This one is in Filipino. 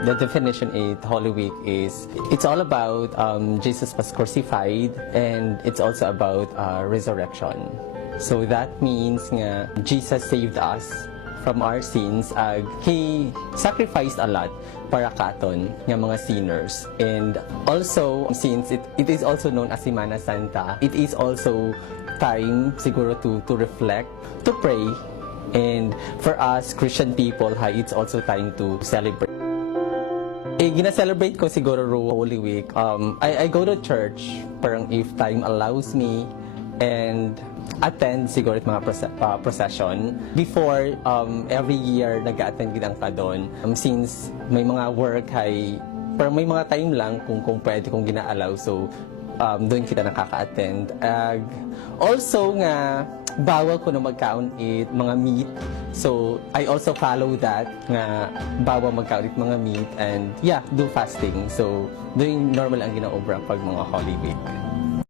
The definition in Holy Week is, it's all about Jesus was crucified, and it's also about resurrection. So that means nga Jesus saved us from our sins. He sacrificed a lot para katon nga mga sinners. And also, since it is also known as Semana Santa, it is also time siguro to reflect, to pray. And for us Christian people, it's also time to celebrate. Gina-celebrate ko siguro Holy Week. I go to church parang if time allows me, and attend siguro mga procession. Before, every year nag-attend gid ang kadon. Since may mga work parang may mga time lang kung pwede kong gina-allow, so doon kita nakaka-attend. Also nga, bawal ko na mag-count it mga meat. So, I also follow that nga bawal mag-count it mga meat, and do fasting. So, doing normal ang gina-obra pag mga Holy Week.